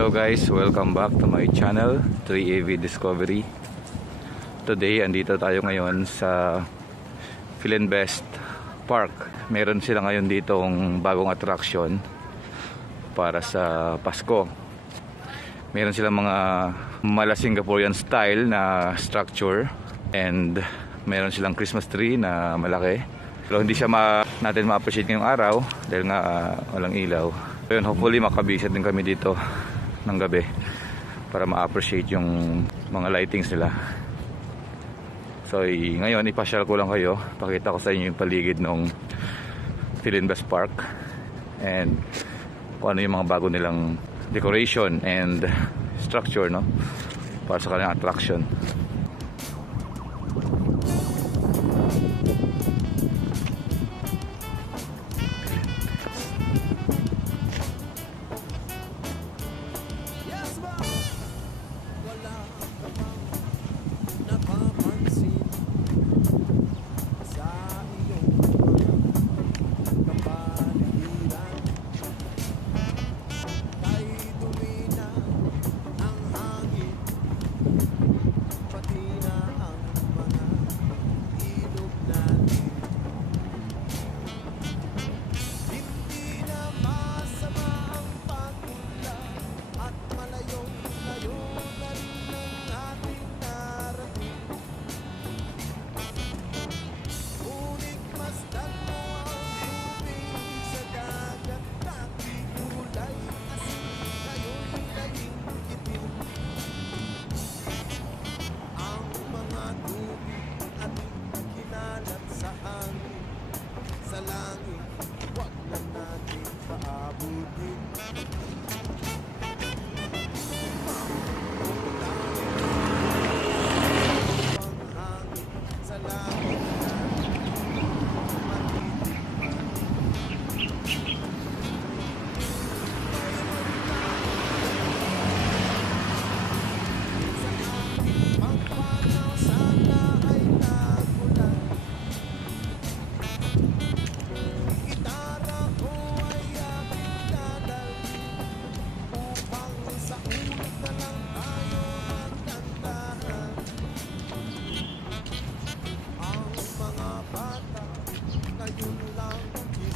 Hello guys, welcome back to my channel 3AV Discovery. Today, andito tayo ngayon sa Philinvest Park. Meron sila ngayon ditong bagong attraction para sa Pasko. Meron silang mga mala Singaporean style na structure, and meron silang Christmas tree na malaki. Pero hindi siya natin ma-appreciate ngayong araw dahil nga walang ilaw. So yun, hopefully makabisit din kami dito ng gabi para ma-appreciate yung mga lightings nila. So ngayon ipasyal ko lang kayo, pakita ko sa inyo yung paligid ng Philinvest Park and kung ano yung mga bago nilang decoration and structure, no, para sa kanilang attraction.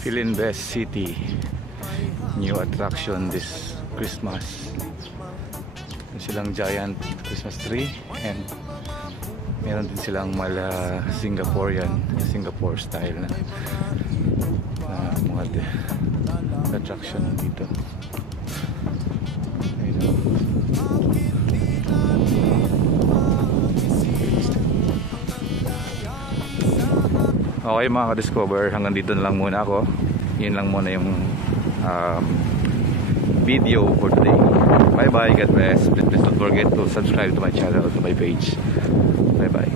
Philinvest City new attraction this Christmas. Meron silang giant Christmas tree and meron din silang mala Singapore style na mga attraction dito. Okay mga ka-discover, hanggang dito na lang muna ako. Yun lang muna yung video for today. Bye bye, God bless. Please don't forget to subscribe to my channel, to my page. Bye bye.